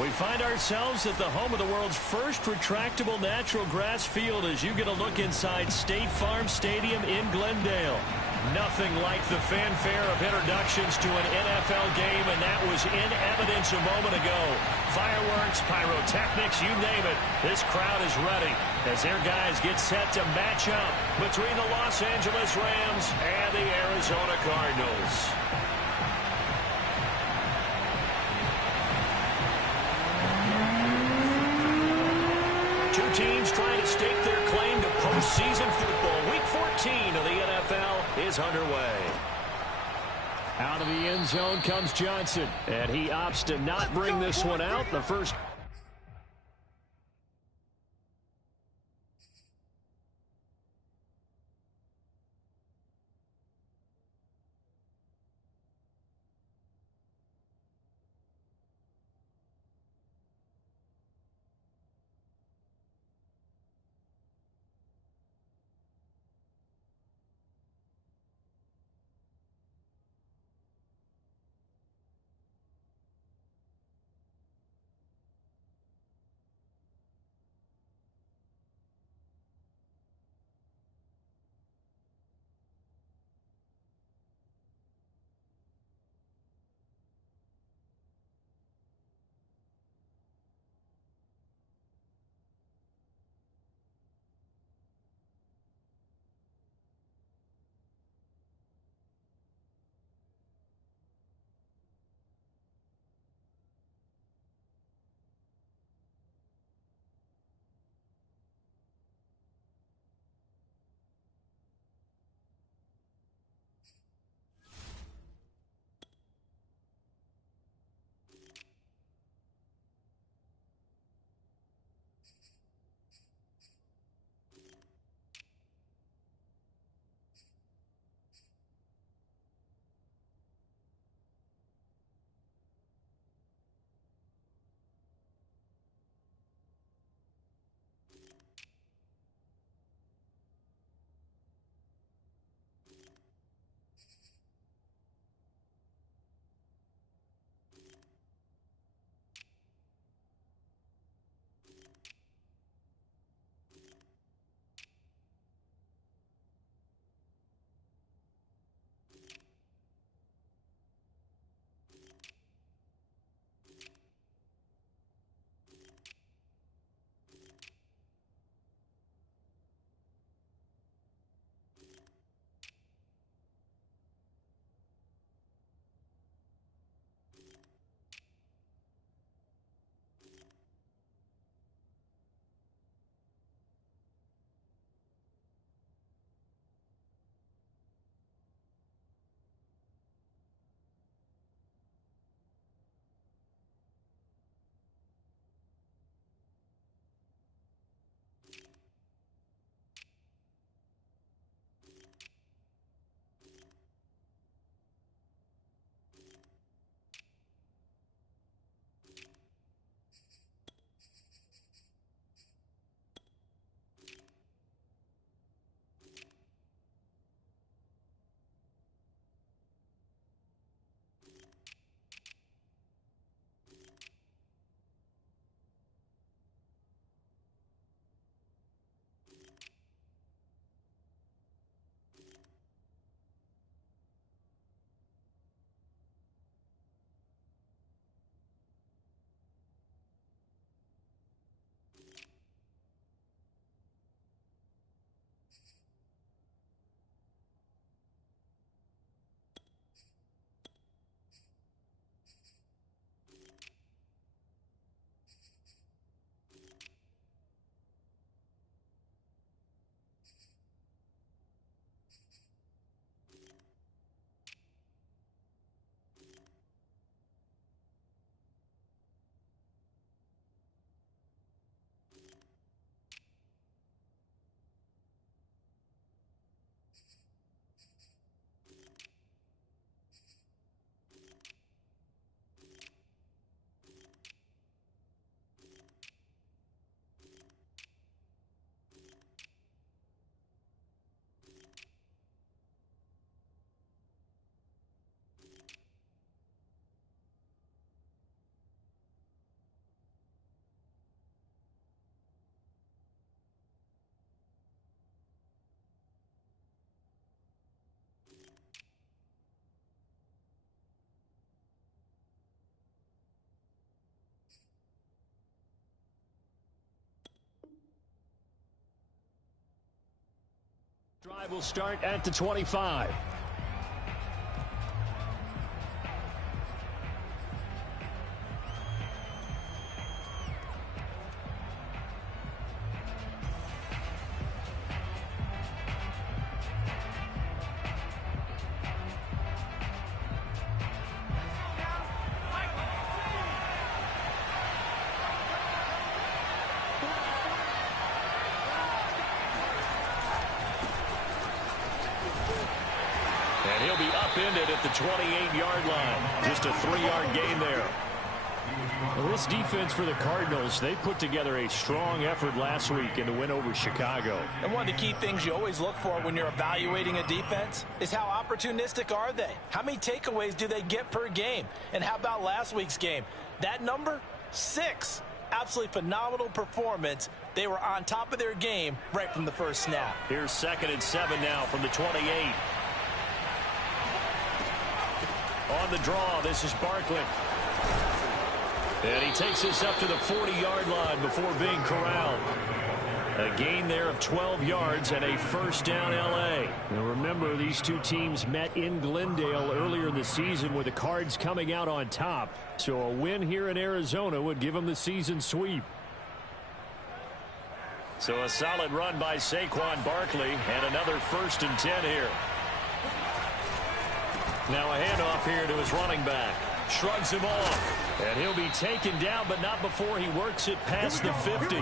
We find ourselves at the home of the world's first retractable natural grass field as you get a look inside State Farm Stadium in Glendale. Nothing like the fanfare of introductions to an NFL game, and that was in evidence a moment ago. Fireworks, pyrotechnics, you name it. This crowd is ready as their guys get set to match up between the Los Angeles Rams and the Arizona Cardinals. Two teams trying to stake their claim to postseason football. Week 14 of the NFL is underway. Out of the end zone comes Johnson, and he opts to not bring this one out. The first Drive will start at the 25. And he'll be upended at the 28-yard line. Just a 3-yard gain there. Well, this defense for the Cardinals, they put together a strong effort last week in the win over Chicago. And one of the key things you always look for when you're evaluating a defense is how opportunistic are they? How many takeaways do they get per game? And how about last week's game? That number, 6. Absolutely phenomenal performance. They were on top of their game right from the first snap. Here's 2nd and 7 now from the 28. On the draw, this is Barkley. And he takes this up to the 40-yard line before being corralled. A gain there of 12 yards and a first down L.A. Now remember, these two teams met in Glendale earlier in the season with the Cards coming out on top. So a win here in Arizona would give them the season sweep. So a solid run by Saquon Barkley and another 1st and 10 here. Now a handoff here to his running back. Shrugs him off. And he'll be taken down, but not before he works it past the 50.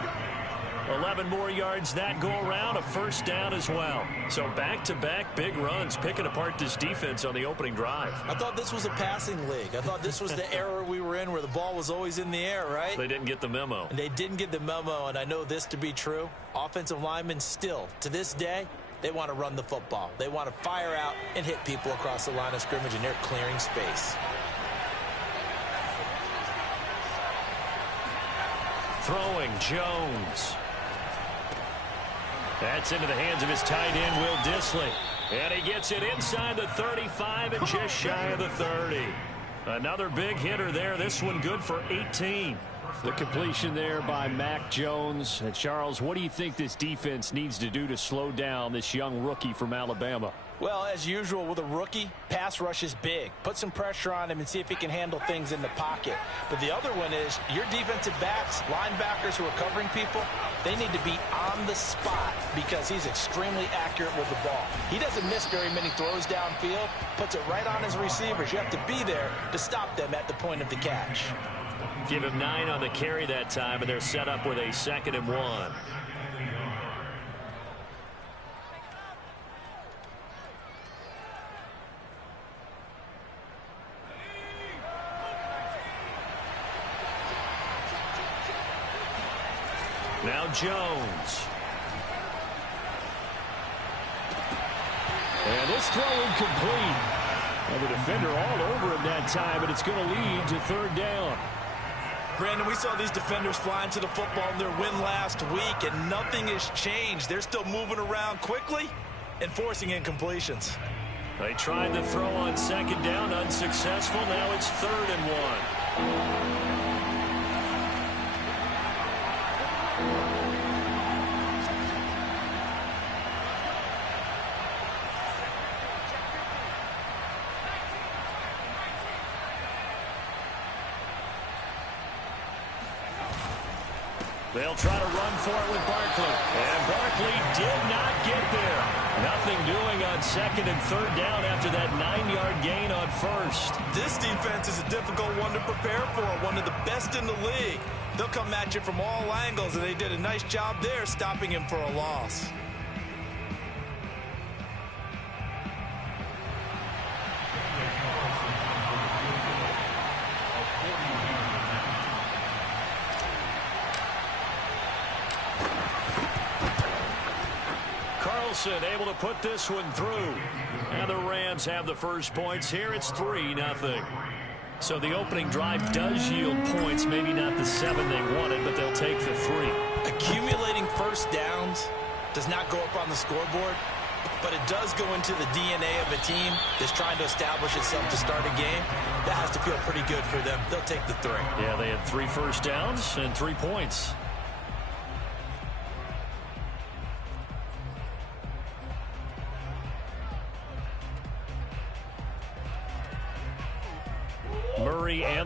11 more yards that go around, a first down as well. So back-to-back big runs, picking apart this defense on the opening drive. I thought this was a passing league. I thought this was the era we were in where the ball was always in the air, right? They didn't get the memo. And they didn't get the memo, and I know this to be true. Offensive linemen still, to this day, they want to run the football. They want to fire out and hit people across the line of scrimmage, and they're clearing space. Throwing Jones. That's into the hands of his tight end, Will Dissly. And he gets it inside the 35 and just shy of the 30. Another big hitter there. This one good for 18. The completion there by Mac Jones. And Charles, what do you think this defense needs to do to slow down this young rookie from Alabama? Well, as usual with a rookie, pass rush is big. Put some pressure on him and see if he can handle things in the pocket. But the other one is your defensive backs, linebackers who are covering people, they need to be on the spot because he's extremely accurate with the ball. He doesn't miss very many throws downfield, puts it right on his receivers. You have to be there to stop them at the point of the catch. Give him 9 on the carry that time, and they're set up with a 2nd and 1. Now Jones. And this throw incomplete. And the defender all over him that time, but it's going to lead to 3rd down. Brandon, we saw these defenders flying to the football in their win last week, and nothing has changed. They're still moving around quickly and forcing incompletions. They tried the throw on 2nd down, unsuccessful. Now it's 3rd and 1. They'll try to run for it with Barkley. And Barkley did not get there. Nothing doing on 2nd and 3rd down after that 9-yard gain on 1st. This defense is a difficult one to prepare for, one of the best in the league. They'll come at you from all angles, and they did a nice job there stopping him for a loss. Able to put this one through. And the Rams have the first points here. It's 3-0. So the opening drive does yield points. Maybe not the 7 they wanted, but they'll take the 3. Accumulating first downs does not go up on the scoreboard, but it does go into the DNA of a team that's trying to establish itself to start a game. That has to feel pretty good for them. They'll take the 3. Yeah, they had 3 first downs and 3 points.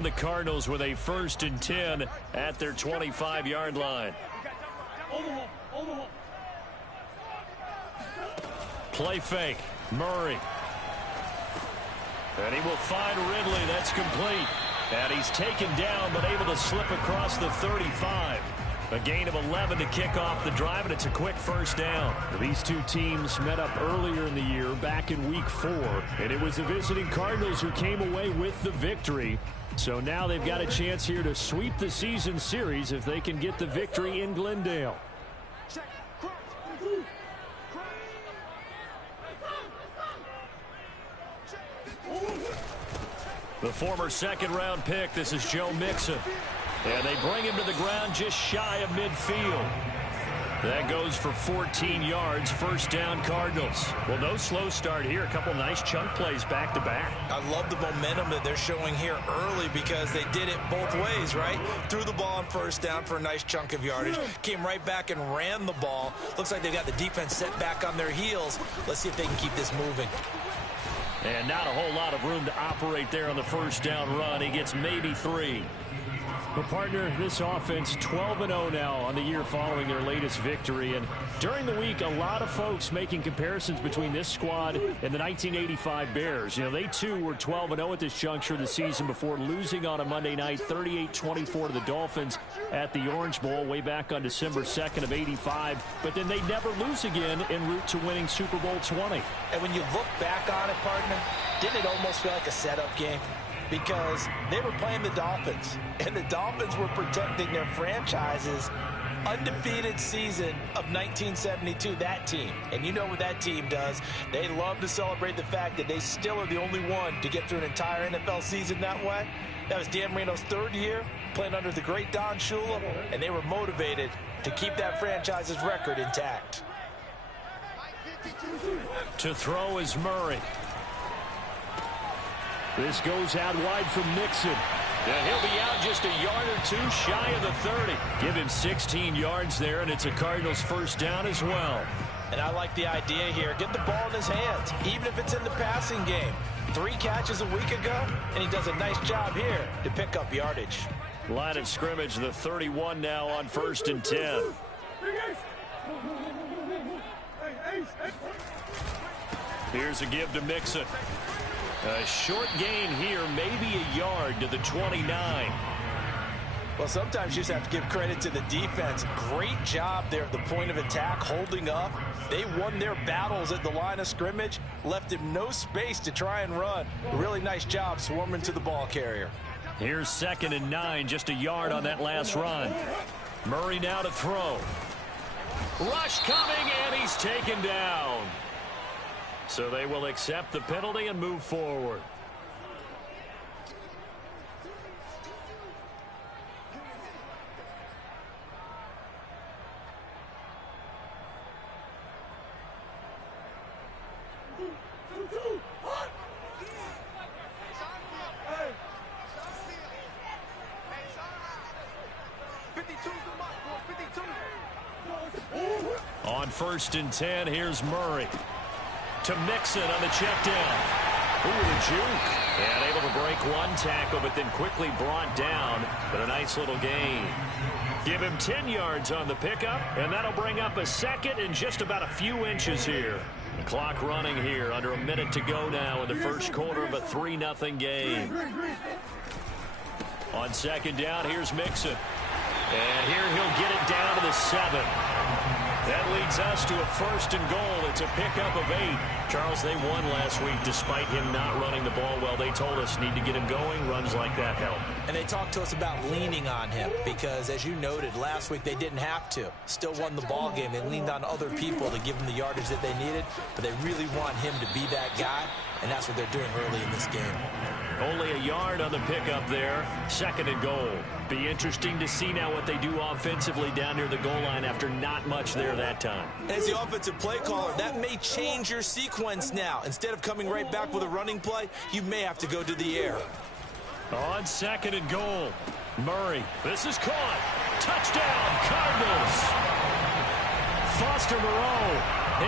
And the Cardinals with a 1st and 10 at their 25-yard line. Play fake. Murray. And he will find Ridley. That's complete. And he's taken down but able to slip across the 35. A gain of 11 to kick off the drive, and it's a quick 1st down. These two teams met up earlier in the year, back in Week 4, and it was the visiting Cardinals who came away with the victory. So now they've got a chance here to sweep the season series if they can get the victory in Glendale. The former 2nd-round pick, this is Joe Mixon. And they bring him to the ground just shy of midfield. That goes for 14 yards, 1st down Cardinals. Well, no slow start here. A couple nice chunk plays back-to-back. I love the momentum that they're showing here early because they did it both ways, right? Threw the ball on 1st down for a nice chunk of yardage. Came right back and ran the ball. Looks like they've got the defense set back on their heels. Let's see if they can keep this moving. And not a whole lot of room to operate there on the 1st down run. He gets maybe 3. But, partner, this offense 12-0 now on the year following their latest victory. And during the week, a lot of folks making comparisons between this squad and the 1985 Bears. You know, they, too, were 12-0 at this juncture of the season before losing on a Monday night 38-24 to the Dolphins at the Orange Bowl way back on December 2nd of 85. But then they never lose again en route to winning Super Bowl 20. And when you look back on it, partner, didn't it almost feel like a setup game? Because they were playing the Dolphins, and the Dolphins were protecting their franchise's undefeated season of 1972, that team. And you know what that team does. They love to celebrate the fact that they still are the only one to get through an entire NFL season that way. That was Dan Marino's 3rd year, playing under the great Don Shula, and they were motivated to keep that franchise's record intact. To throw is Murray. This goes out wide from Mixon. And he'll be out just a yard or 2 shy of the 30. Give him 16 yards there, and it's a Cardinals 1st down as well. And I like the idea here. Get the ball in his hands, even if it's in the passing game. 3 catches a week ago, and he does a nice job here to pick up yardage. Line of scrimmage, the 31 now on 1st and 10. Here's a give to Mixon. A short gain here, maybe a yard to the 29. Well, sometimes you just have to give credit to the defense. Great job there at the point of attack, holding up. They won their battles at the line of scrimmage, left him no space to try and run. A really nice job swarming to the ball carrier. Here's 2nd and 9, just a yard on that last run. Murray now to throw. Rush coming, and he's taken down. So they will accept the penalty and move forward. On 1st and 10, here's Murray. To Mixon on the check down. Ooh, the juke. And able to break 1 tackle, but then quickly brought down. But a nice little gain. Give him 10 yards on the pickup, and that'll bring up a 2nd and just about a few inches here. The clock running here, under a minute to go now in the 1st quarter of a 3-0 game. On 2nd down, here's Mixon. And here he'll get it down to the 7. That leads us to a 1st and goal. It's a pickup of 8. Charles, they won last week despite him not running the ball well. They told us need to get him going. Runs like that help. And they talked to us about leaning on him because, as you noted, last week they didn't have to. Still won the ball game. They leaned on other people to give them the yardage that they needed, but they really want him to be that guy, and that's what they're doing early in this game. Only a yard on the pickup there. 2nd and goal. Be interesting to see now what they do offensively down near the goal line after not much there that time. As the offensive play caller, that may change your sequence now. Instead of coming right back with a running play, you may have to go to the air. On 2nd and goal. Murray. This is caught. Touchdown, Cardinals. Foster Moreau,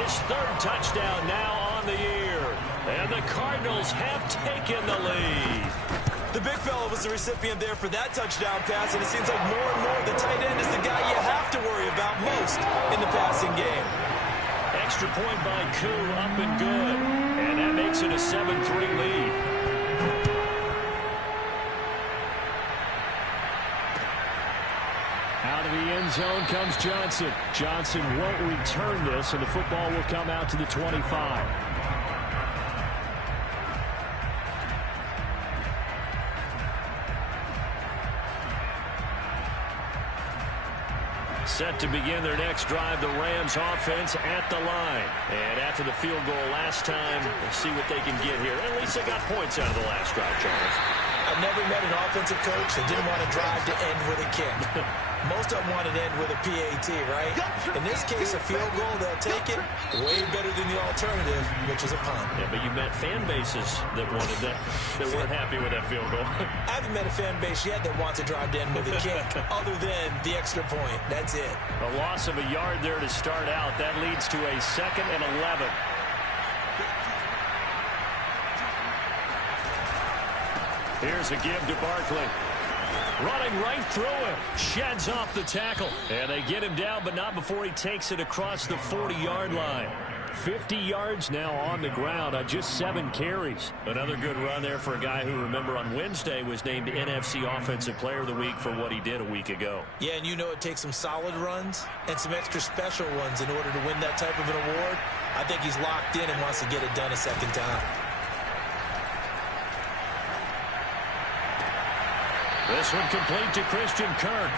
his 3rd touchdown now on the year. And the Cardinals have taken the lead. The big fella was the recipient there for that touchdown pass, and it seems like more and more the tight end is the guy you have to worry about most in the passing game. Extra point by Koo, up and good. And that makes it a 7-3 lead. Out of the end zone comes Johnson. Johnson won't return this, and the football will come out to the 25. Set to begin their next drive, the Rams offense at the line. And after the field goal last time, we'll see what they can get here. At least they got points out of the last drive, Charles. I've never met an offensive coach that didn't want to drive to end with a kick. Most of them wanted to end with a PAT, right? In this case, a field goal, they'll take it way better than the alternative, which is a punt. Yeah, but you met fan bases that wanted that, that weren't happy with that field goal. I haven't met a fan base yet that wants to drive to end with a kick, other than the extra point. That's it. A loss of a yard there to start out. That leads to a 2nd and 11. Here's a give to Barkley. Running right through him. Sheds off the tackle. And they get him down, but not before he takes it across the 40-yard line. 50 yards now on the ground on just 7 carries. Another good run there for a guy who, remember, on Wednesday was named NFC Offensive Player of the Week for what he did a week ago. Yeah, and you know it takes some solid runs and some extra special ones in order to win that type of an award. I think he's locked in and wants to get it done a second time. This one complete to Christian Kirk.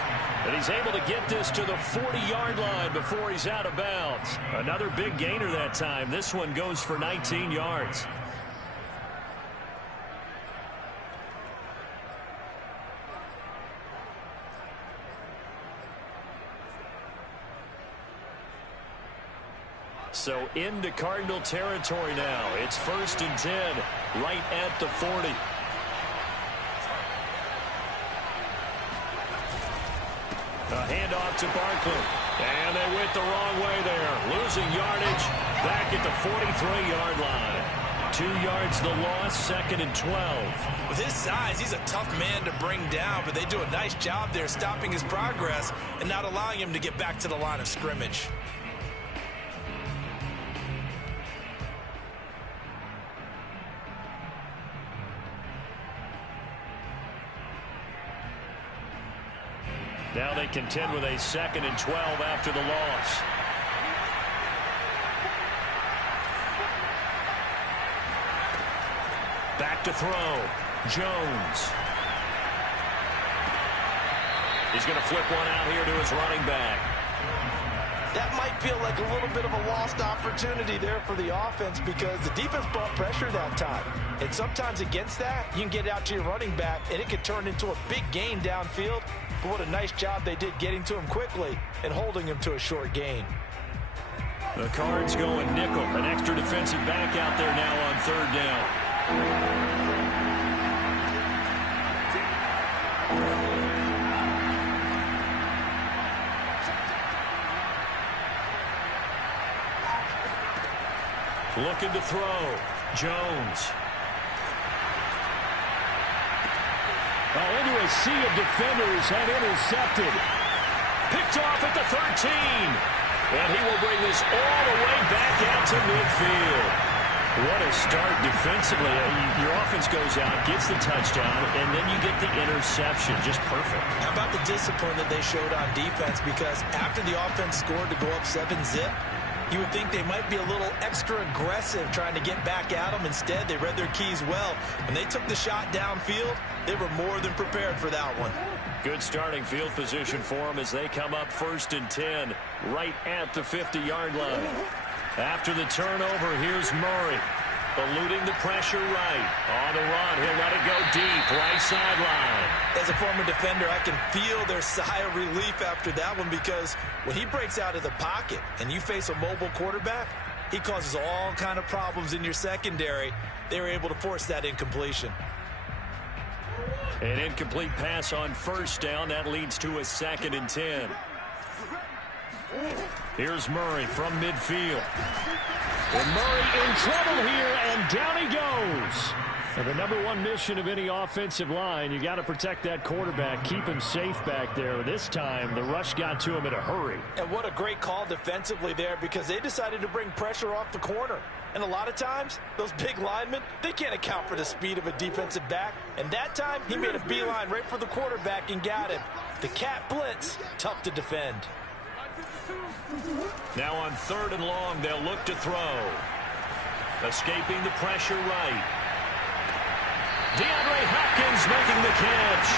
And he's able to get this to the 40-yard line before he's out of bounds. Another big gainer that time. This one goes for 19 yards. So into Cardinal territory now. It's 1st and 10, right at the 40. A handoff to Barkley. And they went the wrong way there. Losing yardage back at the 43-yard line. 2 yards the loss, 2nd and 12. With his size, he's a tough man to bring down, but they do a nice job there stopping his progress and not allowing him to get back to the line of scrimmage. Now they contend with a 2nd and 12 after the loss. Back to throw. Jones. He's going to flip one out here to his running back. That might feel like a little bit of a lost opportunity there for the offense because the defense brought pressure that time. And sometimes against that, you can get out to your running back, and it could turn into a big gain downfield. But what a nice job they did getting to him quickly and holding him to a short gain. The Cards going nickel. An extra defensive back out there now on 3rd down. Looking to throw. Jones. Into a sea of defenders and intercepted. Picked off at the 13. And he will bring this all the way back out to midfield. What a start defensively. Your offense goes out, gets the touchdown, and then you get the interception. Just perfect. How about the discipline that they showed on defense? Because after the offense scored to go up 7-zip, you would think they might be a little extra aggressive trying to get back at them. Instead, they read their keys well. When they took the shot downfield, they were more than prepared for that one. Good starting field position for them as they come up 1st and 10, right at the 50-yard line. After the turnover, here's Murray, eluding the pressure right. On the run, he'll let it go deep, right sideline. As a former defender, I can feel their sigh of relief after that one because when he breaks out of the pocket and you face a mobile quarterback, he causes all kind of problems in your secondary. They were able to force that incompletion. An incomplete pass on 1st down. That leads to a 2nd and 10. Here's Murray from midfield. And Murray in trouble here, and down he goes. And the number one mission of any offensive line, you got to protect that quarterback, keep him safe back there. This time, the rush got to him in a hurry. And what a great call defensively there, because they decided to bring pressure off the corner. And a lot of times, those big linemen, they can't account for the speed of a defensive back. And that time, he made a beeline right for the quarterback and got him. The cat blitz, tough to defend. Now on 3rd and long, they'll look to throw. Escaping the pressure right. DeAndre Hopkins making the catch.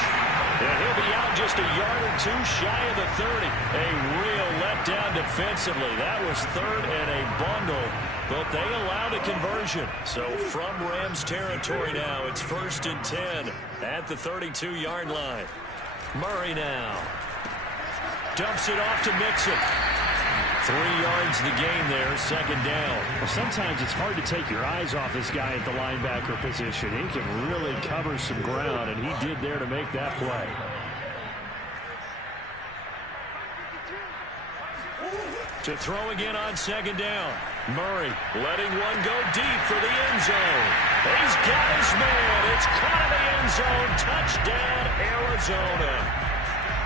And he'll be out just a yard or two shy of the 30. A real letdown defensively. That was 3rd and a bundle, but they allowed a conversion. So from Rams territory now, it's 1st and 10 at the 32-yard line. Murray now. Dumps it off to Mixon. 3 yards the gain there, 2nd down. Well, sometimes it's hard to take your eyes off this guy at the linebacker position. He can really cover some ground, and he did there to make that play. To throw again on 2nd down. Murray letting one go deep for the end zone. He's got his man. It's caught in the end zone. Touchdown, Arizona.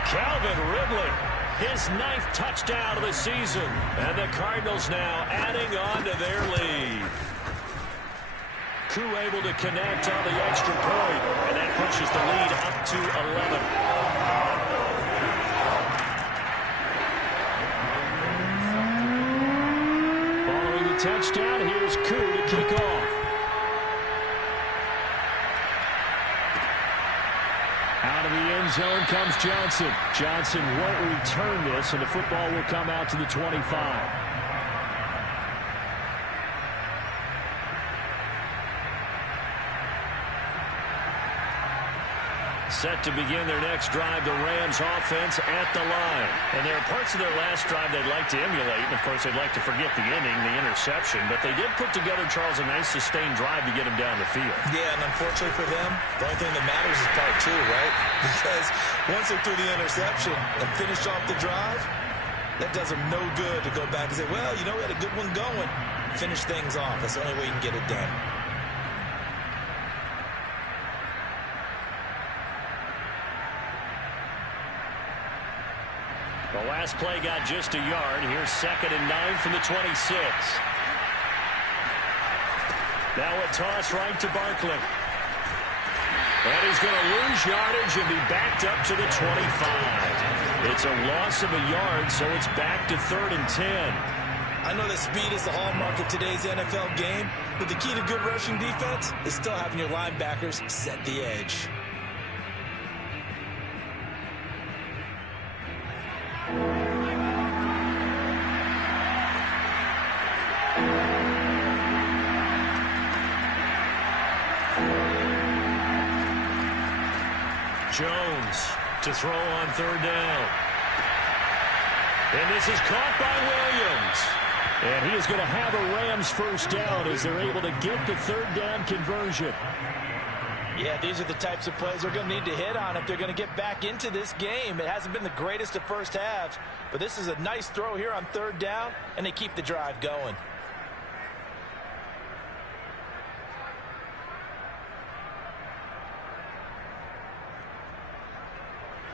Calvin Ridley. His 9th touchdown of the season. And the Cardinals now adding on to their lead. Koo able to connect on the extra point. And that pushes the lead up to 11. Following the touchdown, here's Koo to kick off. Out of the end zone comes Johnson. Johnson won't return this, and the football will come out to the 25. Set to begin their next drive, the Rams offense at the line. And there are parts of their last drive they'd like to emulate. And, of course, they'd like to forget the ending, the interception. But they did put together, Charles, a nice sustained drive to get him down the field. Yeah, and unfortunately for them, the only thing that matters is part 2, right? Because once they threw the interception and finished off the drive, that does them no good to go back and say, well, you know, we had a good one going. Finish things off. That's the only way you can get it done. The last play got just a yard. Here's 2nd and 9 from the 26. Now a toss right to Barkley. And he's going to lose yardage and be backed up to the 25. It's a loss of a yard, so it's back to 3rd and 10. I know that speed is the hallmark of today's NFL game, but the key to good rushing defense is still having your linebackers set the edge. Jones to throw on 3rd down. And this is caught by Williams. And he is going to have a Rams first down as they're able to get the 3rd down conversion. Yeah, these are the types of plays they're going to need to hit on if they're going to get back into this game. It hasn't been the greatest of first halves, but this is a nice throw here on 3rd down, and they keep the drive going.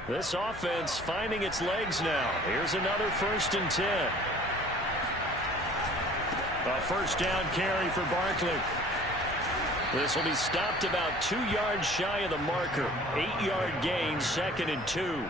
This offense finding its legs now. Here's another 1st and 10. A first down carry for Barkley. This will be stopped about 2 yards shy of the marker. 8-yard gain, 2nd and 2.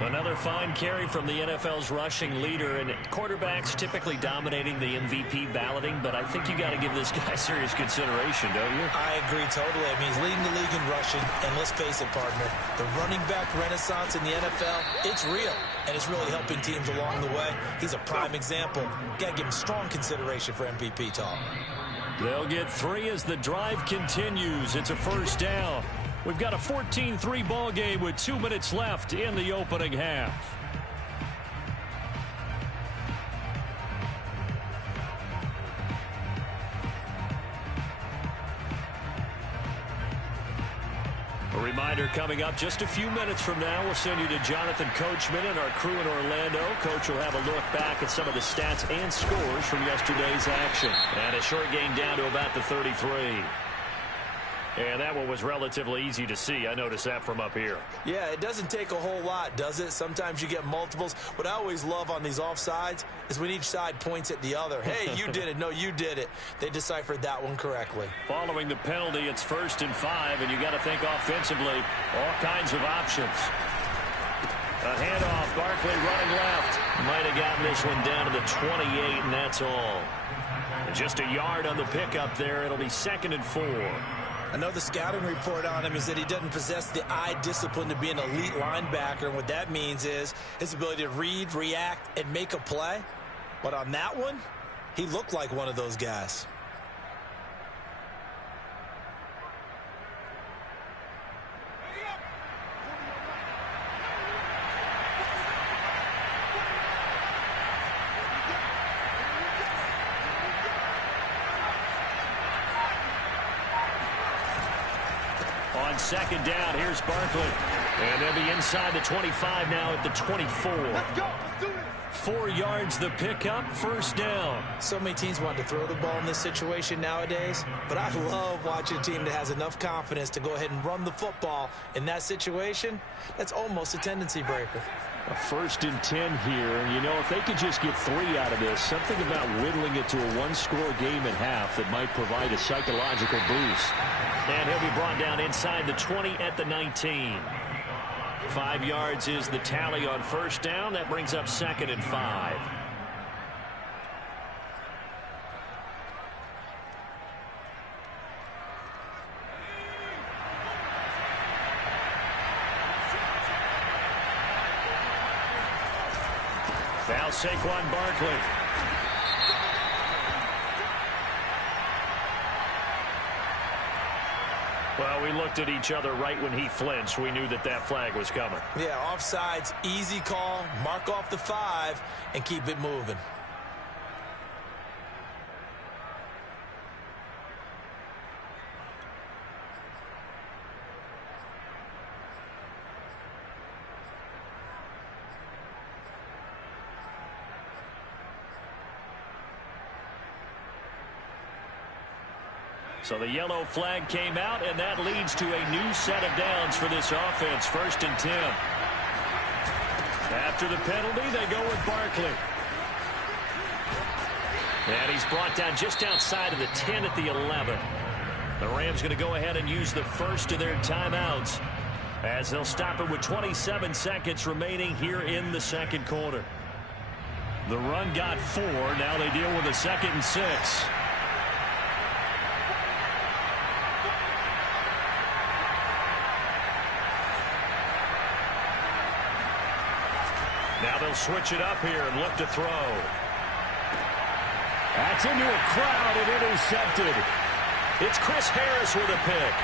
Another fine carry from the NFL's rushing leader, and quarterbacks typically dominating the MVP balloting, but I think you got to give this guy serious consideration, don't you? I agree totally. I mean, he's leading the league in rushing, and let's face it, partner, the running back renaissance in the NFL, it's real, and it's really helping teams along the way. He's a prime example. Got to give him strong consideration for MVP talk. They'll get 3 as the drive continues. It's a first down. We've got a 14-3 ball game with 2 minutes left in the opening half. A reminder coming up just a few minutes from now, we'll send you to Jonathan Coachman and our crew in Orlando. Coach will have a look back at some of the stats and scores from yesterday's action. And a short gain down to about the 33. And that one was relatively easy to see. I noticed that from up here. Yeah, it doesn't take a whole lot, does it? Sometimes you get multiples. What I always love on these offsides is when each side points at the other. Hey, you did it. No, you did it. They deciphered that one correctly. Following the penalty, it's 1st and 5, and you got to think offensively, all kinds of options. A handoff, Barkley running left. Might have gotten this one down to the 28, and that's all. And just a yard on the pickup there. It'll be 2nd and 4. I know the scouting report on him is that he doesn't possess the eye discipline to be an elite linebacker, and what that means is his ability to read, react, and make a play. But on that one, he looked like one of those guys. On 2nd down, here's Barkley. And they'll be inside the 25 now at the 24. Let's go. Let's do it. 4 yards the pickup, 1st down. So many teams want to throw the ball in this situation nowadays, but I love watching a team that has enough confidence to go ahead and run the football. In that situation, that's almost a tendency breaker. A 1st and 10 here. You know, if they could just get 3 out of this, something about whittling it to a 1-score game at half that might provide a psychological boost. And he'll be brought down inside the 20 at the 19. 5 yards is the tally on 1st down. That brings up 2nd and 5. Now Saquon Barkley. Well, we looked at each other right when he flinched. We knew that that flag was coming. Yeah, offsides, easy call, mark off the 5, and keep it moving. So the yellow flag came out, and that leads to a new set of downs for this offense. 1st and 10. After the penalty, they go with Barkley. And he's brought down just outside of the 10 at the 11. The Rams going to go ahead and use the first of their timeouts as they'll stop it with 27 seconds remaining here in the 2nd quarter. The run got 4. Now they deal with a 2nd and 6. Now they'll switch it up here and look to throw. That's into a crowd and intercepted. It's Chris Harris with a pick.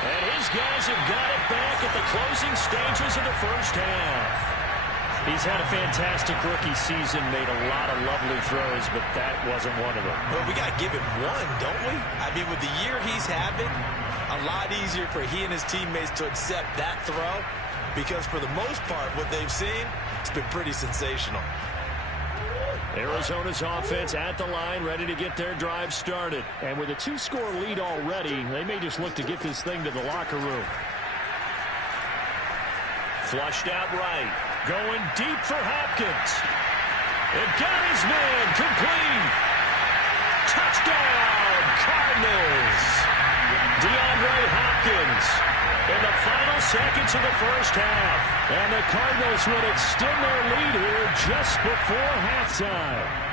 And his guys have got it back at the closing stages of the 1st half. He's had a fantastic rookie season, made a lot of lovely throws, but that wasn't one of them. Well, we got to give him one, don't we? I mean, with the year he's having, a lot easier for he and his teammates to accept that throw, because for the most part, what they've seen, it's been pretty sensational. Arizona's offense at the line, ready to get their drive started. And with a 2-score lead already, they may just look to get this thing to the locker room. Flushed out right. Going deep for Hopkins. It got his man complete. Touchdown, Cardinals. DeAndre Hopkins in the final seconds of the 1st half. And the Cardinals would extend their lead here just before halftime.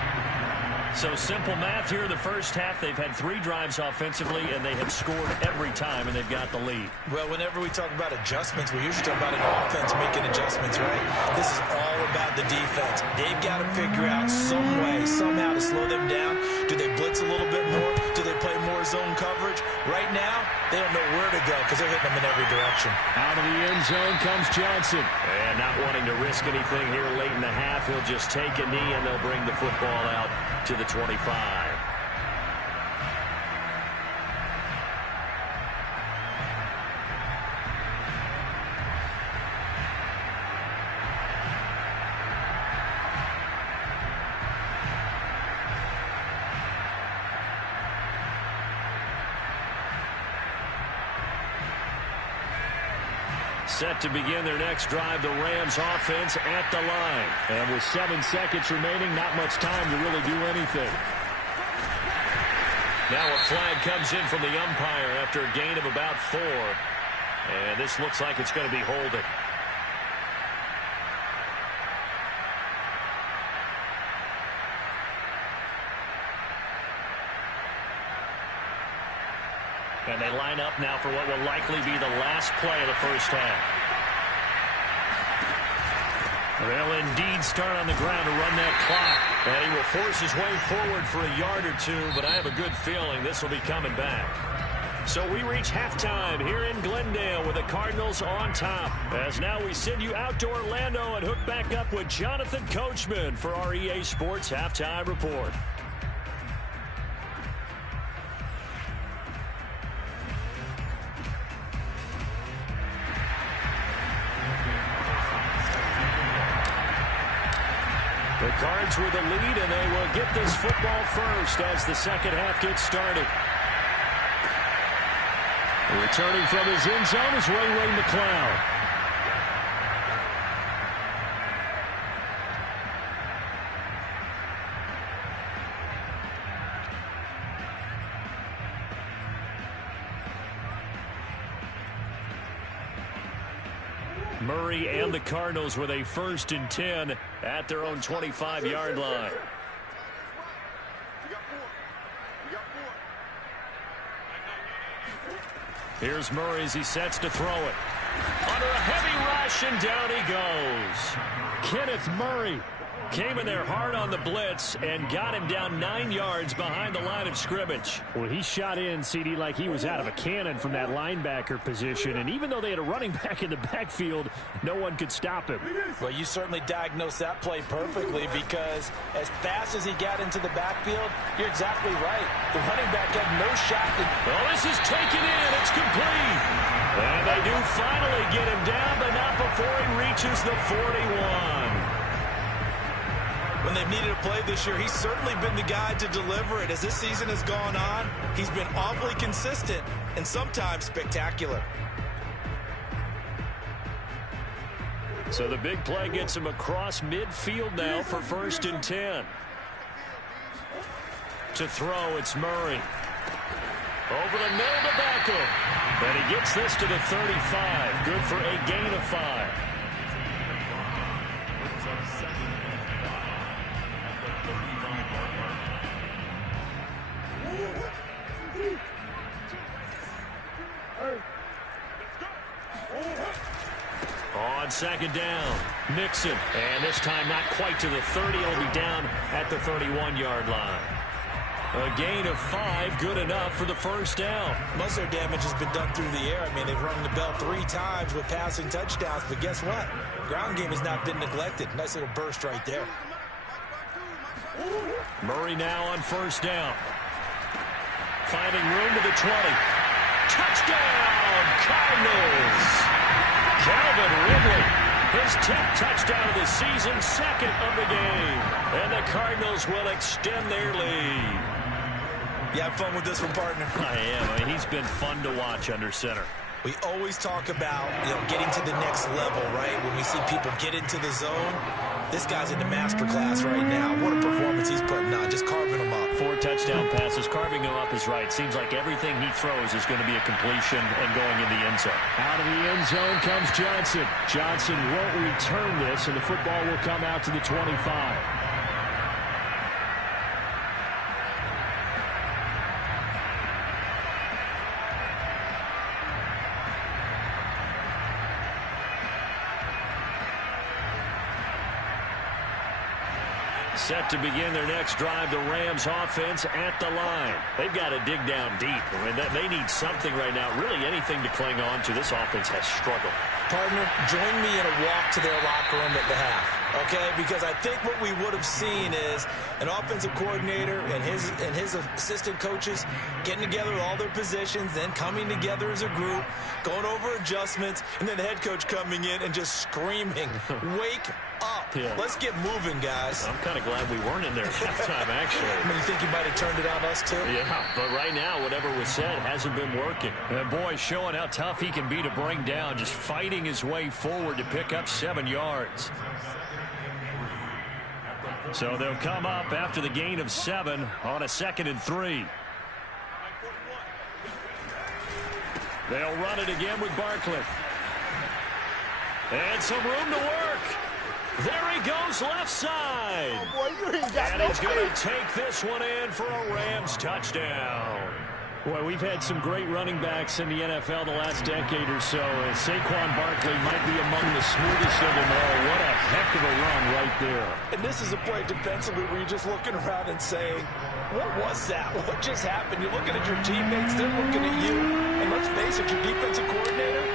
So simple math here in the 1st half. They've had 3 drives offensively, and they have scored every time, and they've got the lead. Well, whenever we talk about adjustments, we usually talk about an offense making adjustments, right? This is all about the defense. They've got to figure out some way, somehow to slow them down. Do they blitz a little bit more? Do they play more zone coverage? Right now, they don't know where to go because they're hitting them in every direction. Out of the end zone comes Johnson. And not wanting to risk anything here late in the half, he'll just take a knee, and they'll bring the football out to the 25. Set to begin their next drive, the Rams offense at the line. And with 7 seconds remaining, not much time to really do anything. Now a flag comes in from the umpire after a gain of about 4. And this looks like it's going to be holding. And they line up now for what will likely be the last play of the first half. They'll indeed start on the ground to run that clock. And he will force his way forward for a yard or two, but I have a good feeling this will be coming back. So we reach halftime here in Glendale with the Cardinals on top. As now we send you out to Orlando and hook back up with Jonathan Coachman for our EA Sports Halftime Report. The Cards with the lead, and they will get this football first as the second half gets started. Returning from his end zone is Ray McCloud. Murray and the Cardinals with a 1st and 10 at their own 25-yard line. Here's Murray as he sets to throw it. Under a heavy rush, and down he goes. Kenneth Murray came in there hard on the blitz and got him down 9 yards behind the line of scrimmage. Well, he shot in, CD, like he was out of a cannon from that linebacker position. And even though they had a running back in the backfield, no one could stop him. Well, you certainly diagnosed that play perfectly, because as fast as he got into the backfield, you're exactly right. The running back had no shot. Well, this is taken in. It's complete. And they do finally get him down, but not before he reaches the 41. When they've needed a play this year, he's certainly been the guy to deliver it. As this season has gone on, he's been awfully consistent and sometimes spectacular. So the big play gets him across midfield now for 1st and 10. To throw, it's Murray. Over the middle to Beckham. And he gets this to the 35. Good for a gain of 5. On 2nd down, Mixon. And this time not quite to the 30. It'll be down at the 31-yard line. A gain of 5, good enough for the 1st down. Most of their damage has been done through the air. I mean, they've rung the bell 3 times with passing touchdowns, but guess what? Ground game has not been neglected. Nice little burst right there. Murray now on 1st down. Finding room to the 20. Touchdown, Cardinals! Calvin Ridley, his 10th touchdown of the season, 2nd of the game. And the Cardinals will extend their lead. You have fun with this one, partner? I am. I mean, he's been fun to watch under center. We always talk about, getting to the next level, right? When we see people get into the zone, this guy's in the master class right now. What a performance he's putting on, just carving them up. 4 touchdown passes, carving him up is right. Seems like everything he throws is going to be a completion and going in the end zone. Out of the end zone comes Johnson. Johnson won't return this, and the football will come out to the 25. Set to begin their next drive, the Rams offense at the line. They've got to dig down deep. I mean, they need something right now, really anything to cling on to. This offense has struggled. Partner, join me in a walk to their locker room at the half, okay? Because I think what we would have seen is an offensive coordinator and his assistant coaches getting together all their positions, then coming together as a group, going over adjustments, and then the head coach coming in and just screaming, wake up. Yeah. Let's get moving, guys. I'm kind of glad we weren't in there at halftime, actually. I mean, you think you might have turned it on us, too? Yeah, but right now, whatever was said hasn't been working. And boy, showing how tough he can be to bring down, just fighting his way forward to pick up 7 yards. So they'll come up after the gain of 7 on a 2nd and 3. They'll run it again with Barkley. And some room to work. There he goes, left side. Oh, boy, you ain't got And he's going to take this one in for a Rams touchdown. Boy, we've had some great running backs in the NFL the last decade or so. And Saquon Barkley might be among the smoothest of them all. What a heck of a run right there. And this is a play defensively where you're just looking around and saying, what was that? What just happened? You're looking at your teammates. They're looking at you. And let's face it, your defensive coordinator,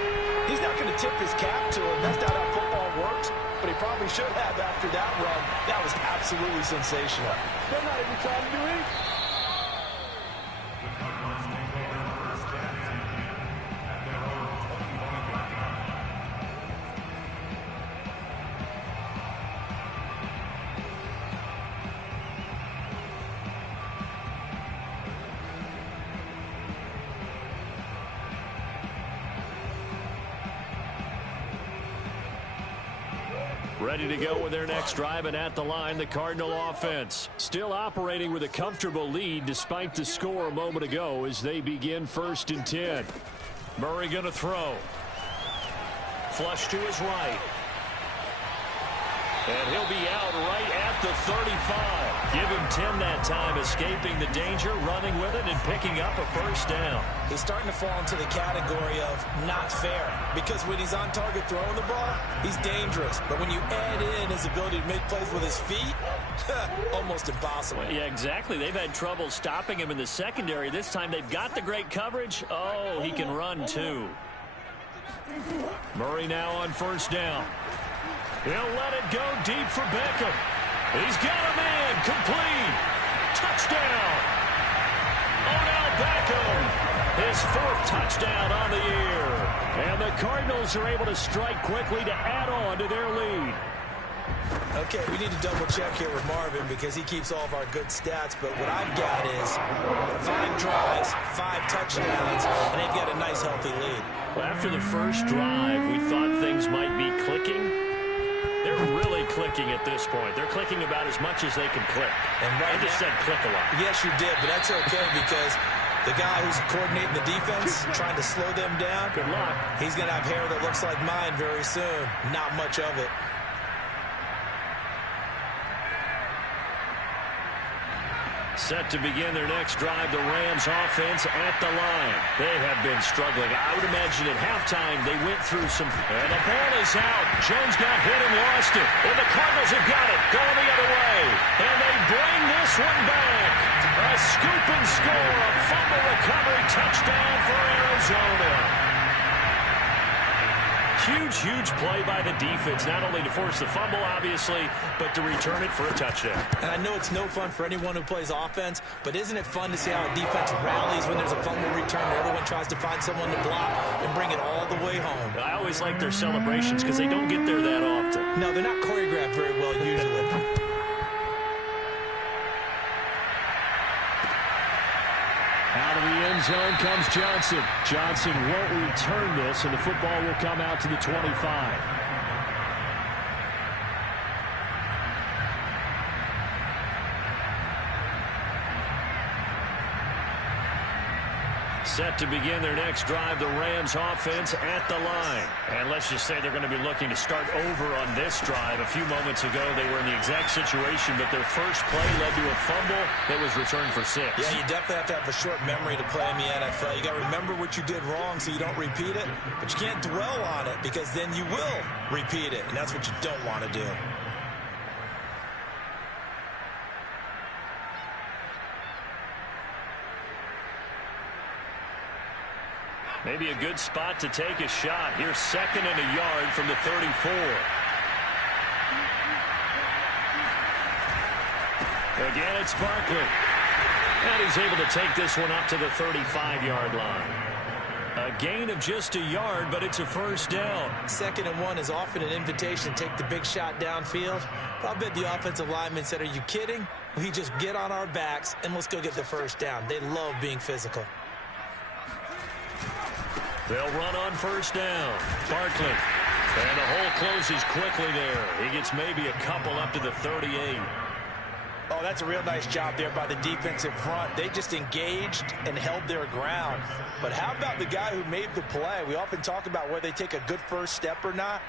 he's not going to tip his cap to him. That's not how football works. But he probably should have after that run. That was absolutely sensational. They're not even trying to do anything. Ready to go with their next drive, and at the line, the Cardinal offense. Still operating with a comfortable lead despite the score a moment ago as they begin 1st and 10. Murray going to throw. Flush to his right. And he'll be out right at the 35. Give him 10 that time, escaping the danger, running with it, and picking up a 1st down. He's starting to fall into the category of not fair, because when he's on target throwing the ball, he's dangerous. But when you add in his ability to make plays with his feet, almost impossible. Yeah, exactly. They've had trouble stopping him in the secondary. This time they've got the great coverage. Oh, he can run too. Murray now on 1st down. He'll let it go deep for Beckham. He's got him in. Complete. Touchdown. Odell Beckham. His 4th touchdown on the year. And the Cardinals are able to strike quickly to add on to their lead. Okay, we need to double check here with Marvin because he keeps all of our good stats. But what I've got is 5 drives, 5 touchdowns, and they've got a nice, healthy lead. Well, after the first drive, we thought things might be clicking. They're really clicking at this point. They're clicking about as much as they can click. And right I just said click a lot. Yes, you did, but that's okay because the guy who's coordinating the defense, trying to slow them down, Good luck. he's going to have hair that looks like mine very soon. Not much of it. Set to begin their next drive, the Rams offense at the line. They have been struggling. I would imagine at halftime they went through some... And the ball is out. Jones got hit and lost it. And the Cardinals have got it. Going the other way. And they bring this one back. A scoop and score. A fumble recovery touchdown for Arizona. Huge play by the defense, not only to force the fumble, obviously, but to return it for a touchdown. And I know it's no fun for anyone who plays offense, but isn't it fun to see how a defense rallies when there's a fumble return and everyone tries to find someone to block and bring it all the way home? I always like their celebrations because they don't get there that often. No, they're not choreographed very well usually. Out of the end zone comes Johnson. Johnson won't return this, and the football will come out to the 25. Set to begin their next drive, the Rams offense at the line. And let's just say they're going to be looking to start over on this drive. A few moments ago, they were in the exact situation, but their first play led to a fumble that was returned for 6. Yeah, you definitely have to have a short memory to play in the NFL. You got to remember what you did wrong so you don't repeat it, but you can't dwell on it because then you will repeat it, and that's what you don't want to do. Maybe a good spot to take a shot. Here's 2nd and a yard from the 34. Again, it's Barkley. And he's able to take this one up to the 35-yard line. A gain of just a yard, but it's a first down. 2nd and 1 is often an invitation to take the big shot downfield. I bet the offensive lineman said, are you kidding? We just get on our backs and let's go get the first down. They love being physical. They'll run on first down. Barkley. And the hole closes quickly there. He gets maybe a couple up to the 38. Oh, that's a real nice job there by the defensive front. They just engaged and held their ground. But how about the guy who made the play? We often talk about whether they take a good first step or not.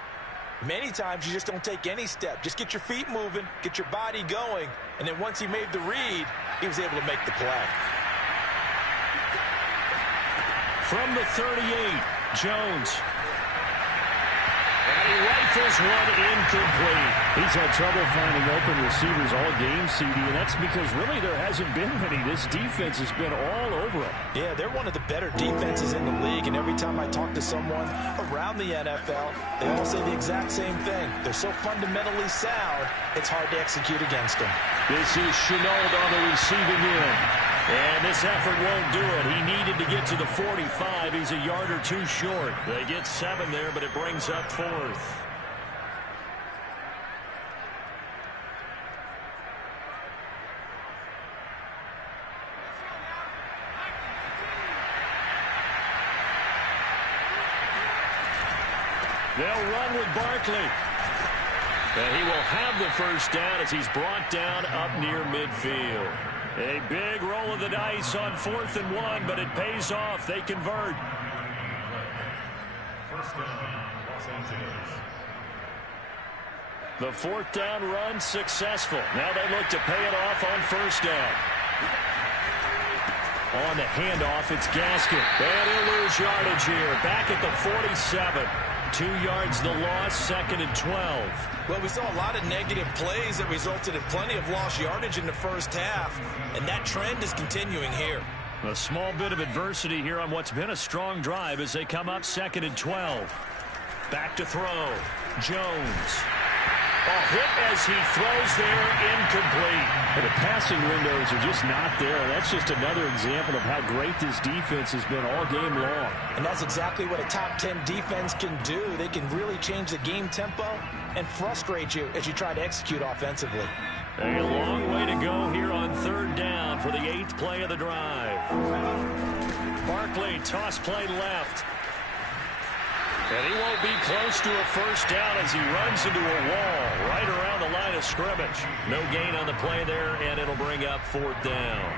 Many times you just don't take any step. Just get your feet moving, get your body going, and then once he made the read, he was able to make the play. From the 38, Jones. And he rifles one incomplete. He's had trouble finding open receivers all game, CD, and that's because really there hasn't been many. This defense has been all over him. Yeah, they're one of the better defenses in the league, and every time I talk to someone around the NFL, they all say the exact same thing. They're so fundamentally sound, it's hard to execute against them. This is Shenault on the receiving end. And this effort won't do it. He needed to get to the 45. He's a yard or two short. They get 7 there, but it brings up 4th. They'll run with Barkley. And he will have the first down as he's brought down up near midfield. A big roll of the dice on 4th and 1, but it pays off. They convert. First down, Los Angeles. The 4th down run successful. Now they look to pay it off on first down. On the handoff, it's Gaskin. And he'll lose yardage here. Back at the 47. 2 yards the loss, 2nd and 12. Well, we saw a lot of negative plays that resulted in plenty of lost yardage in the first half, and that trend is continuing here. A small bit of adversity here on what's been a strong drive as they come up 2nd and 12. Back to throw. Jones. A hit as he throws there, incomplete. And the passing windows are just not there. That's just another example of how great this defense has been all game long. And that's exactly what a top 10 defense can do. They can really change the game tempo and frustrate you as you try to execute offensively. A long way to go here on 3rd down for the 8th play of the drive. Barkley, toss play left. And he won't be close to a first down as he runs into a wall right around the line of scrimmage. No gain on the play there, and it'll bring up 4th down.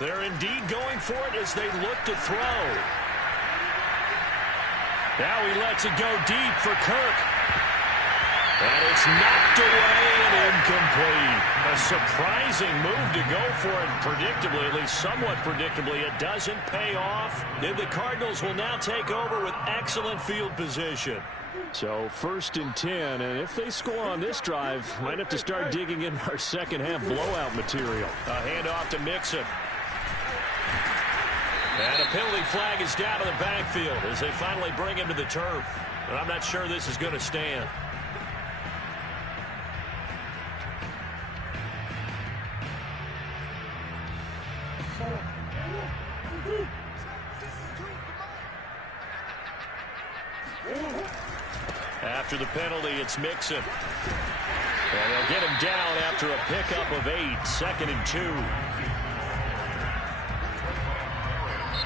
They're indeed going for it as they look to throw. Now he lets it go deep for Kirk. And it's knocked away and incomplete. A surprising move to go for it predictably, at least somewhat predictably. It doesn't pay off. And the Cardinals will now take over with excellent field position. So 1st and 10, and if they score on this drive, might have to start digging in our second half blowout material. A handoff to Mixon. And a penalty flag is down to the backfield as they finally bring him to the turf. But I'm not sure this is going to stand. After the penalty, it's Mixon. And they'll get him down after a pickup of 8, 2nd and 2.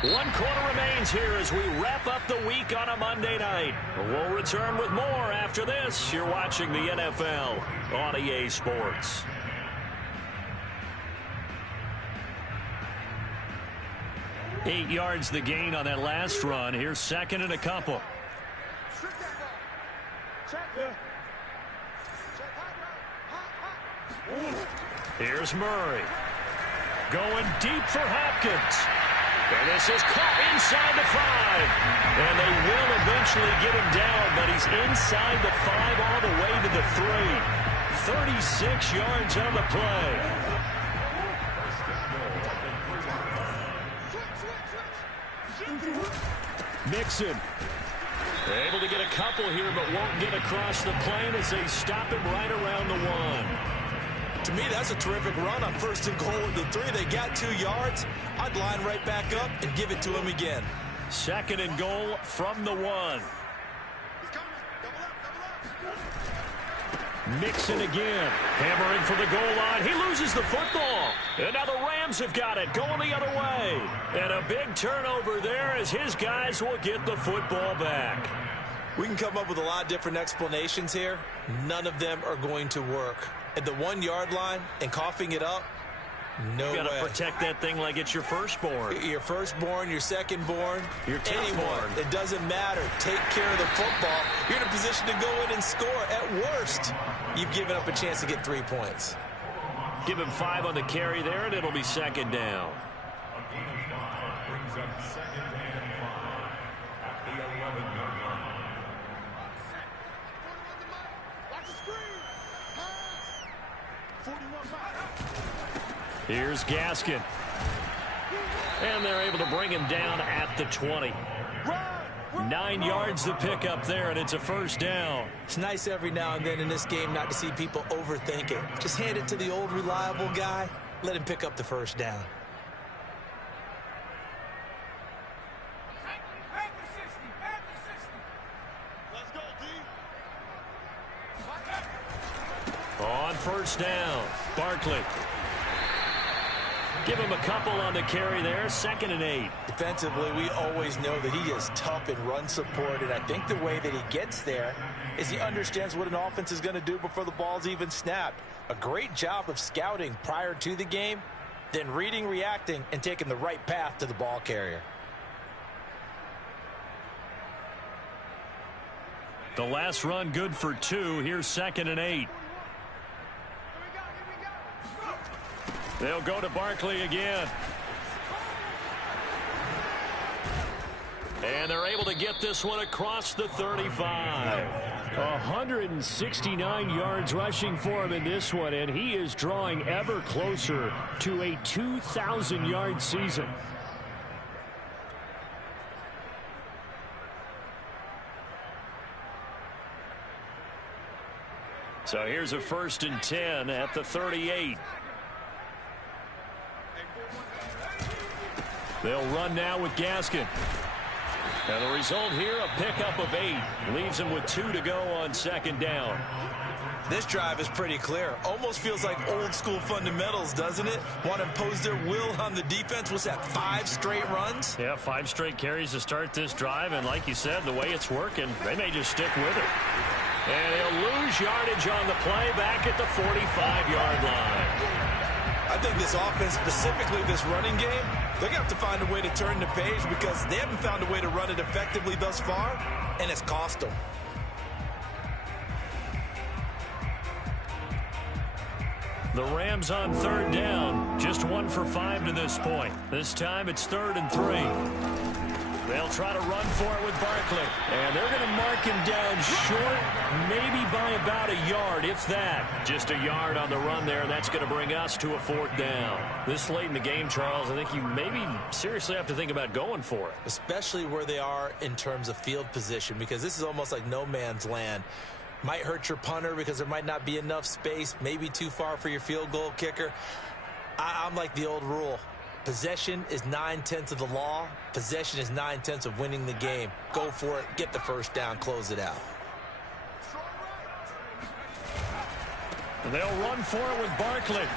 1 quarter remains here as we wrap up the week on a Monday night. We'll return with more after this. You're watching the NFL on EA Sports. Eight yards the gain on that last run. Here's 2nd and a couple. Here's Murray. Going deep for Hopkins. And this is caught inside the 5. And they will eventually get him down, but he's inside the 5 all the way to the 3. 36 yards on the play. Mixon. Able to get a couple here, but won't get across the plane as they stop him right around the 1. To me, that's a terrific run on 1st and goal at the 3. They got 2 yards. I'd line right back up and give it to him again. 2nd and goal from the 1. Mixon again. Hammering for the goal line. He loses the football. And now the Rams have got it, going the other way. And a big turnover there as his guys will get the football back. We can come up with a lot of different explanations here. None of them are going to work. At the 1-yard line and coughing it up, no way. You got to protect that thing like it's your firstborn. Your firstborn, your secondborn, your anyone. It doesn't matter. Take care of the football. You're in a position to go in and score. At worst, you've given up a chance to get 3 points. Give him 5 on the carry there, and it'll be 2nd down. Brings up 2nd and 5 at the 11-yard line. Here's Gaskin. And they're able to bring him down at the 20. 9 yards to pick up there, and it's a 1st down. It's nice every now and then in this game not to see people overthink it. Just hand it to the old reliable guy. Let him pick up the 1st down. On 1st down, Barkley. Give him a couple on the carry there. 2nd and 8. Defensively, we always know that he is tough in run support, and I think the way that he gets there is he understands what an offense is going to do before the ball's even snapped. A great job of scouting prior to the game, then reading, reacting, and taking the right path to the ball carrier. The last run good for 2. Here's 2nd and 8. They'll go to Barkley again. And they're able to get this one across the 35. 169 yards rushing for him in this one, and he is drawing ever closer to a 2,000-yard season. So here's a 1st and 10 at the 38. They'll run now with Gaskin. And the result here, a pickup of 8. Leaves him with 2 to go on 2nd down. This drive is pretty clear. Almost feels like old school fundamentals, doesn't it? Want to impose their will on the defense. What's that, 5 straight runs? Yeah, 5 straight carries to start this drive. And like you said, the way it's working, they may just stick with it. And he'll lose yardage on the play back at the 45-yard line. I think this offense, specifically this running game, they're going to have to find a way to turn the page because they haven't found a way to run it effectively thus far, and it's cost them. The Rams on 3rd down. Just 1 for 5 to this point. This time it's 3rd and 3. They'll try to run for it with Barkley. And they're going to mark him down short, maybe by about a yard, if that. Just a yard on the run there, and that's going to bring us to a 4th down. This late in the game, Charles, I think you maybe seriously have to think about going for it. Especially where they are in terms of field position, because this is almost like no man's land. Might hurt your punter because there might not be enough space, maybe too far for your field goal kicker. I'm like the old rule. Possession is 9/10 of the law. Possession is 9/10 of winning the game. Go for it. Get the 1st down. Close it out. And they'll run for it with Barkley.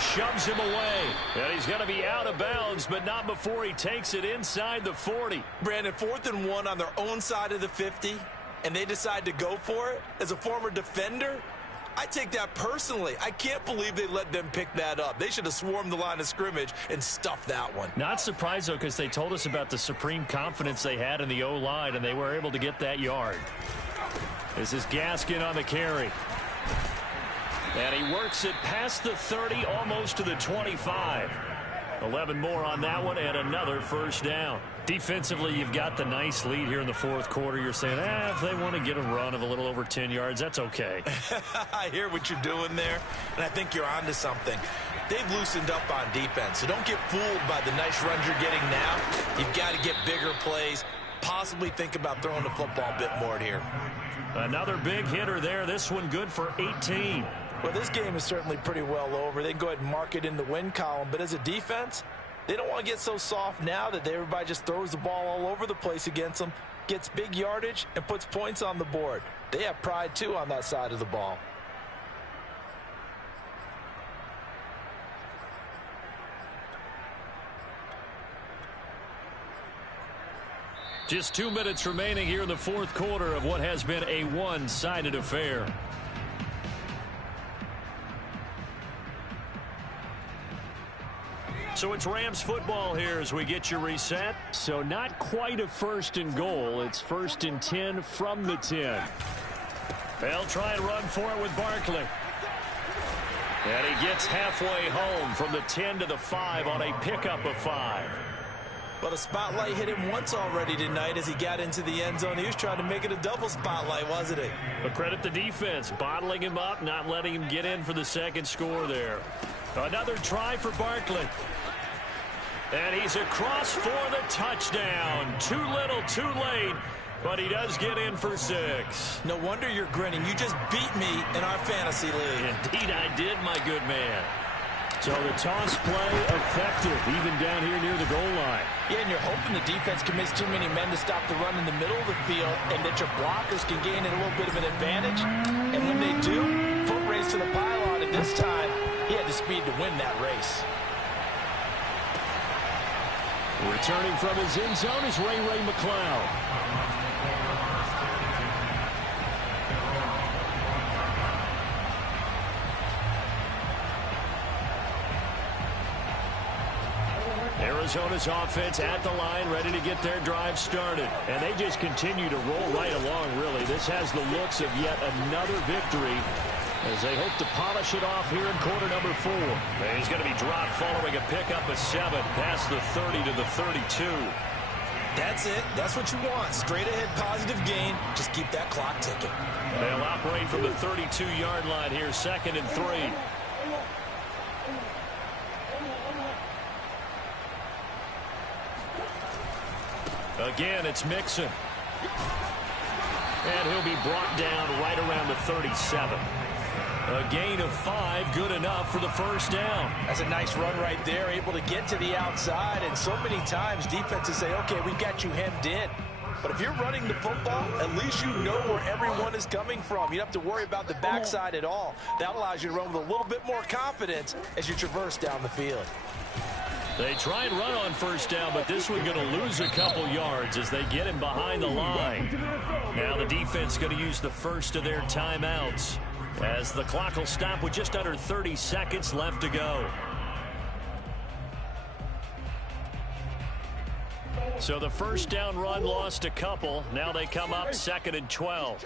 Shoves him away. And he's going to be out of bounds, but not before he takes it inside the 40. Brandon, 4th and 1 on their own side of the 50, and they decide to go for it. As a former defender, I take that personally. I can't believe they let them pick that up. They should have swarmed the line of scrimmage and stuffed that one. Not surprised, though, because they told us about the supreme confidence they had in the O-line, and they were able to get that yard. This is Gaskin on the carry. And he works it past the 30, almost to the 25. 11 more on that one, and another 1st down. Defensively, you've got the nice lead here in the 4th quarter. You're saying, if they want to get a run of a little over 10 yards, that's okay. I hear what you're doing there, and I think you're onto something. they've loosened up on defense. So don't get fooled by the nice runs you're getting now. You've got to get bigger plays, possibly think about throwing the football a bit more here. Another big hitter there. This one good for 18. Well, this game is certainly pretty well over. They can go ahead and mark it in the win column. But as a defense, they don't want to get so soft now that everybody just throws the ball all over the place against them, gets big yardage, and puts points on the board. They have pride, too, on that side of the ball. Just 2 minutes remaining here in the fourth quarter of what has been a one-sided affair. So it's Rams football here as we get you reset. So not quite a first and goal. It's 1st and 10 from the 10. They'll try and run for it with Barkley. And he gets halfway home from the 10 to the 5 on a pickup of 5. Well, the spotlight hit him once already tonight as he got into the end zone. He was trying to make it a double spotlight, wasn't he? But credit the defense, bottling him up, not letting him get in for the second score there. Another try for Barkley. And he's across for the touchdown. Too little, too late, but he does get in for 6. No wonder you're grinning. You just beat me in our fantasy league. Indeed I did, my good man. So the toss play effective, even down here near the goal line. Yeah, and you're hoping the defense commits too many men to stop the run in the middle of the field and that your blockers can gain a little bit of an advantage. And when they do, foot race to the pylon, and this time he had the speed to win that race. Returning from his end zone is Ray McCloud. Arizona's offense at the line, ready to get their drive started. And they just continue to roll right along, really. This has the looks of yet another victory as they hope to polish it off here in quarter number 4. And he's going to be dropped following a pickup of 7 past the 30 to the 32. That's it. That's what you want. Straight ahead positive gain. Just keep that clock ticking. They'll operate from the 32-yard line here, 2nd and 3. Again, it's Mixon. And he'll be brought down right around the 37. A gain of 5, good enough for the first down. That's a nice run right there, able to get to the outside. And so many times defenses say, okay, we've got you hemmed in. But if you're running the football, at least you know where everyone is coming from. You don't have to worry about the backside at all. That allows you to run with a little bit more confidence as you traverse down the field. They try and run on first down, but this one's going to lose a couple yards as they get him behind the line. Now the defense going to use the first of their timeouts as the clock will stop with just under 30 seconds left to go. So the first down run lost a couple. Now they come up 2nd and 12.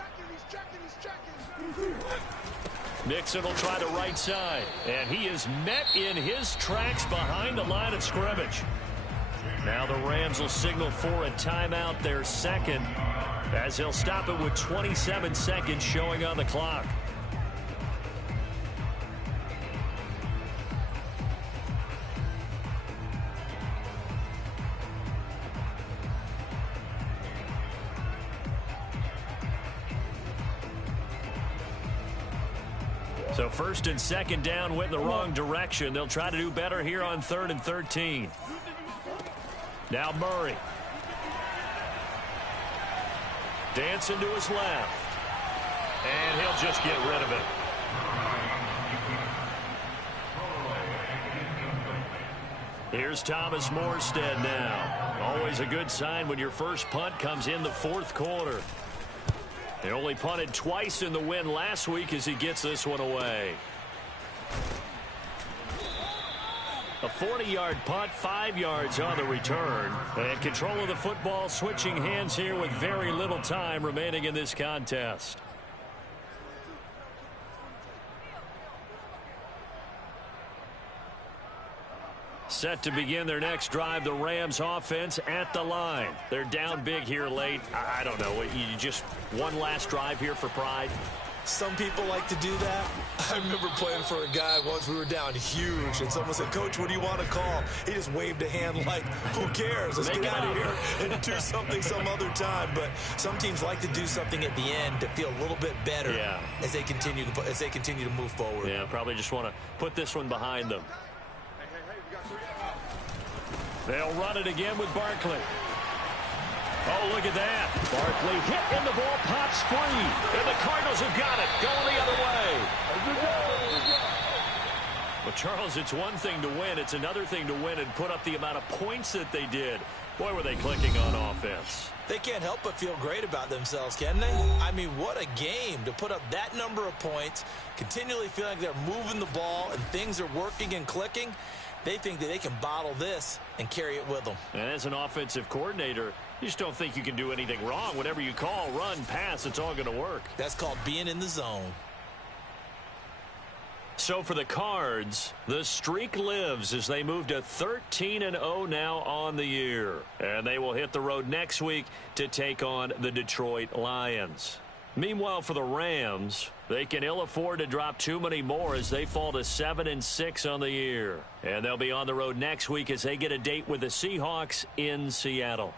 Mixon will try the right side, and he is met in his tracks behind the line of scrimmage. Now the Rams will signal for a timeout, their second, as they'll stop it with 27 seconds showing on the clock. So 1st and 2nd down went in the wrong direction. They'll try to do better here on 3rd and 13. Now Murray. Dancing to his left. And he'll just get rid of it. Here's Thomas Morstead now. Always a good sign when your first punt comes in the fourth quarter. He only punted twice in the win last week as he gets this one away. A 40-yard punt, 5 yards on the return. And control of the football switching hands here with very little time remaining in this contest. Set to begin their next drive, the Rams offense at the line. They're down big here late. I don't know. You just one last drive here for pride? some people like to do that. I remember playing for a guy once. We were down huge, and someone said, "Coach, what do you want to call?" He just waved a hand like, who cares? Let's get out of here and do something some other time. But some teams like to do something at the end to feel a little bit better as they continue to move forward. Yeah, probably just want to put this one behind them. They'll run it again with Barkley. Oh, look at that. Barkley hit and the ball pops free. And the Cardinals have got it. Going the other way. Well, Charles, it's one thing to win. It's another thing to win and put up the amount of points that they did. Boy, were they clicking on offense. They can't help but feel great about themselves, can they? I mean, what a game to put up that number of points, continually feeling like they're moving the ball and things are working and clicking. They think that they can bottle this and carry it with them. And as an offensive coordinator, you just don't think you can do anything wrong. Whatever you call, run, pass, it's all going to work. That's called being in the zone. So for the Cards, the streak lives as they move to 13-0 now on the year. And they will hit the road next week to take on the Detroit Lions. Meanwhile, for the Rams, they can ill afford to drop too many more as they fall to 7-6 on the year. And they'll be on the road next week as they get a date with the Seahawks in Seattle.